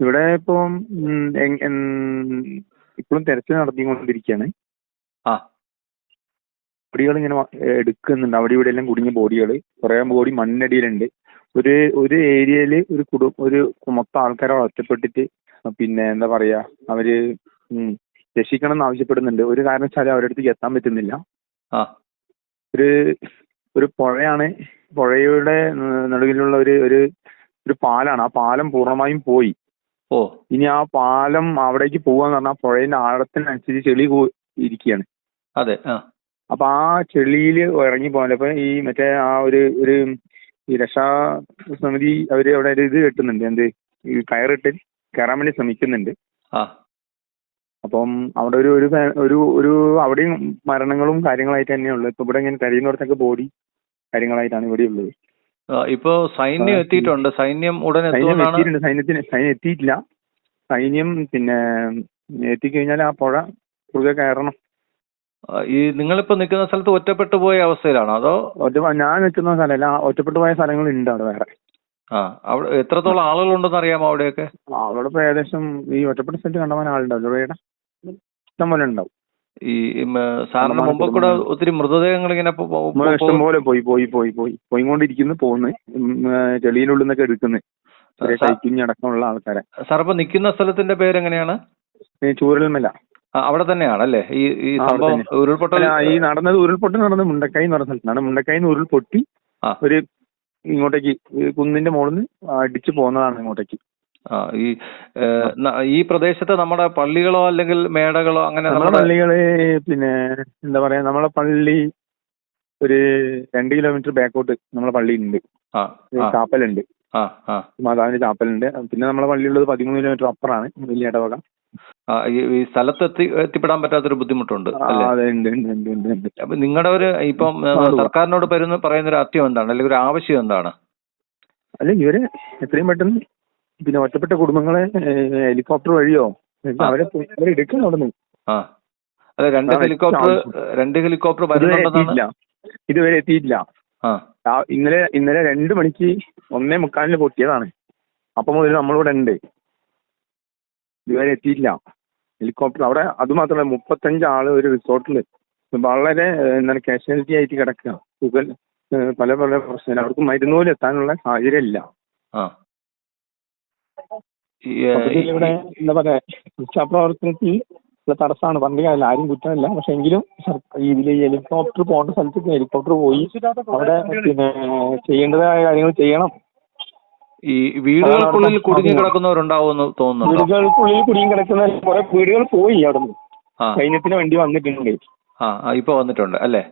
ഇവിടെ ഇപ്പം ഇപ്പോഴും തെരച്ചിൽ നടത്തിക്കൊണ്ടിരിക്കുകയാണ്. ആ ബോഡികൾ ഇങ്ങനെ എടുക്കുന്നുണ്ട്. അവിടെ ഇവിടെ എല്ലാം കുടുങ്ങിയ ബോഡികൾ, കുറേ ബോഡി മണ്ണിനടിയിലുണ്ട്. ഒരു ഏരിയയിൽ ഒരു മൊത്തം ആൾക്കാരെ ഒറ്റപ്പെട്ടിട്ട് പിന്നെ എന്താ പറയാ, അവര് രക്ഷിക്കണം എന്ന് ആവശ്യപ്പെടുന്നുണ്ട്. ഒരു കാരണവശാലും അവരുടെ അടുത്തേക്ക് എത്താൻ പറ്റുന്നില്ല. ആ ഒരു പുഴയാണ്, പുഴയുടെ നടുവിലുള്ള ഒരു പാലാണ്. ആ പാലം പൂർണ്ണമായും പോയി. ഓ ഇനി ആ പാലം അവിടേക്ക് പോവാന്ന് പറഞ്ഞാൽ പുഴയുടെ ആഴത്തിനനുസരിച്ച് ചെളി ഇരിക്കുകയാണ്. അതെ. അപ്പൊ ആ ചെളിയിൽ ഇറങ്ങി പോകാൻ ഇപ്പൊ ഈ മറ്റേ ആ ഒരു ഈ രക്ഷാസമിതി അവര് അവിടെ ഒരു ഇത് കെട്ടുന്നുണ്ട്, എന്ത് ഈ കയറിട്ട് കയറാൻ വേണ്ടി ശ്രമിക്കുന്നുണ്ട്. അപ്പം അവിടെ ഒരു അവിടെയും മരണങ്ങളും കാര്യങ്ങളായിട്ട് തന്നെയുള്ളു. ഇപ്പൊ ഇവിടെ ഇങ്ങനെ കഴിയുന്നിടത്തൊക്കെ ബോഡി കാര്യങ്ങളായിട്ടാണ് ഇവിടെ ഉള്ളത്. ഇപ്പൊ സൈന്യം എത്തിയിട്ടുണ്ട്. സൈന്യം ഉടനെ എത്തിയിട്ടുണ്ട്. സൈന്യം എത്തിയിട്ടില്ല. സൈന്യം പിന്നെ എത്തിക്കഴിഞ്ഞാൽ ആ പുഴ കുറുകെ കയറണം. ഈ നിങ്ങളിപ്പോ നിൽക്കുന്ന സ്ഥലത്ത് ഒറ്റപ്പെട്ടു പോയ അവസ്ഥയിലാണോ അതോ? ഞാൻ നിൽക്കുന്ന സ്ഥലമല്ല, ഒറ്റപ്പെട്ടു പോയ സ്ഥലങ്ങളുണ്ട് അവിടെ വേറെ. അവിടെ എത്രത്തോളം ആളുകളുണ്ടെന്ന് അറിയാമോ അവിടെയൊക്കെ? അവിടെ ഇപ്പൊ ഏകദേശം ഈ ഒറ്റപ്പെട്ട സ്ഥലത്ത് കണ്ടമാനം ആളുണ്ടാവും. ഇവിടെ ഇഷ്ടം പോലെ ഉണ്ടാവും. ഈ സാറിന് മുമ്പ് കൂടെ ഒത്തിരി മൃതദേഹങ്ങൾ ഇങ്ങനെ ഇഷ്ടം പോലെ പോയിക്കൊണ്ടിരിക്കുന്നു, പോകുന്നു, ചെളിയിനുള്ളിൽ നിന്നൊക്കെ എടുക്കുന്നത് കുഞ്ഞടക്കമുള്ള ആൾക്കാരെ. സാർ ഇപ്പൊ നിൽക്കുന്ന സ്ഥലത്തിന്റെ പേരെങ്ങനെയാണ്? ചൂരൽമല. അവിടെ തന്നെയാണല്ലേ ഈ സംഭവം ഉരുൾപൊട്ടൽ? ഈ ഉരുൾപൊട്ടൽ നടന്നത് മുണ്ടക്കൈ എന്ന് പറഞ്ഞ സ്ഥലത്താണ്. മുണ്ടക്കൈന്ന് ഉരുൾപൊട്ടി ഒരു ഇങ്ങോട്ടേക്ക് കുന്നിന്റെ മുകളിൽ നിന്ന് അടിച്ചു പോകുന്നതാണ് ഇങ്ങോട്ടേക്ക്. ഈ പ്രദേശത്ത് നമ്മുടെ പള്ളികളോ അല്ലെങ്കിൽ മേടകളോ അങ്ങനെ? നമ്മുടെ പള്ളികള് പിന്നെ എന്താ പറയാ, നമ്മളെ പള്ളി ഒരു 2 കിലോമീറ്റർ ബാക്കോട്ട് നമ്മളെ പള്ളി ഉണ്ട്. ചാപ്പലുണ്ട്, മാതാവിന്റെ ചാപ്പലുണ്ട്. പിന്നെ നമ്മളെ പള്ളിയുള്ളത് 13 കിലോമീറ്റർ അപ്പുറമാണ്, വലിയ ഇടവക. ഈ സ്ഥലത്ത് എത്തിപ്പെടാൻ പറ്റാത്തൊരു ബുദ്ധിമുട്ടുണ്ട്. അപ്പൊ നിങ്ങളുടെ ഇപ്പം സർക്കാരിനോട് പറയുന്ന ഒരു അത്യം എന്താണ്, അല്ലെങ്കിൽ ഒരു ആവശ്യം എന്താണ്? അല്ല, ഇവര് എത്രയും പെട്ടെന്ന് പിന്നെ ഒറ്റപ്പെട്ട കുടുംബങ്ങളെ ഹെലികോപ്റ്റർ വഴിയോ അവരെ എടുക്കണം അവിടെ നിന്ന്. അതെ, 2 ഹെലികോപ്റ്റർ വരുന്നുണ്ടെന്നാണ്. ഇതുവരെ എത്തിയിട്ടില്ല. ഇന്നലെ 2 മണിക്ക് 1:45 പൊട്ടിയതാണ്. അപ്പം മുതൽ നമ്മളിവിടെ ഉണ്ട്. ഇതുവരെ എത്തിയിട്ടില്ല ഹെലികോപ്റ്റർ. അവിടെ അതുമാത്രമല്ല, 35 ആള് ഒരു റിസോർട്ടില് വളരെ എന്താണ് കാഷ്വാലിറ്റി ആയിട്ട് കിടക്കുക. പല പ്രശ്നം, അവർക്ക് മരുന്ന് പോലും എത്താനുള്ള സാഹചര്യം ഇല്ല. ഇവിടെ എന്താ പറയാ, രക്ഷാപ്രവർത്തനത്തിൽ തടസ്സമാണ്. പണ്ട് കാലം ആരും കുറ്റമില്ല. പക്ഷെ എങ്കിലും ഇതിൽ ഹെലികോപ്റ്റർ പോകേണ്ട സ്ഥലത്തേക്ക് ഹെലികോപ്റ്റർ പോയി അവിടെ പിന്നെ ചെയ്യേണ്ടതായ കാര്യങ്ങൾ ചെയ്യണം. ഈ വീടുകൾക്കുള്ളിൽ കുടുങ്ങി കിടക്കുന്നവരുണ്ടാവുമെന്ന് തോന്നുന്നു. വീടുകൾക്കുള്ളിൽ കുടുങ്ങി കിടക്കുന്ന കുറെ വീടുകൾ പോയി അവിടെ നിന്ന്. സൈന്യത്തിന് വേണ്ടി വന്നിട്ടുണ്ട്. ഇപ്പൊ വന്നിട്ടുണ്ട് അല്ലേ?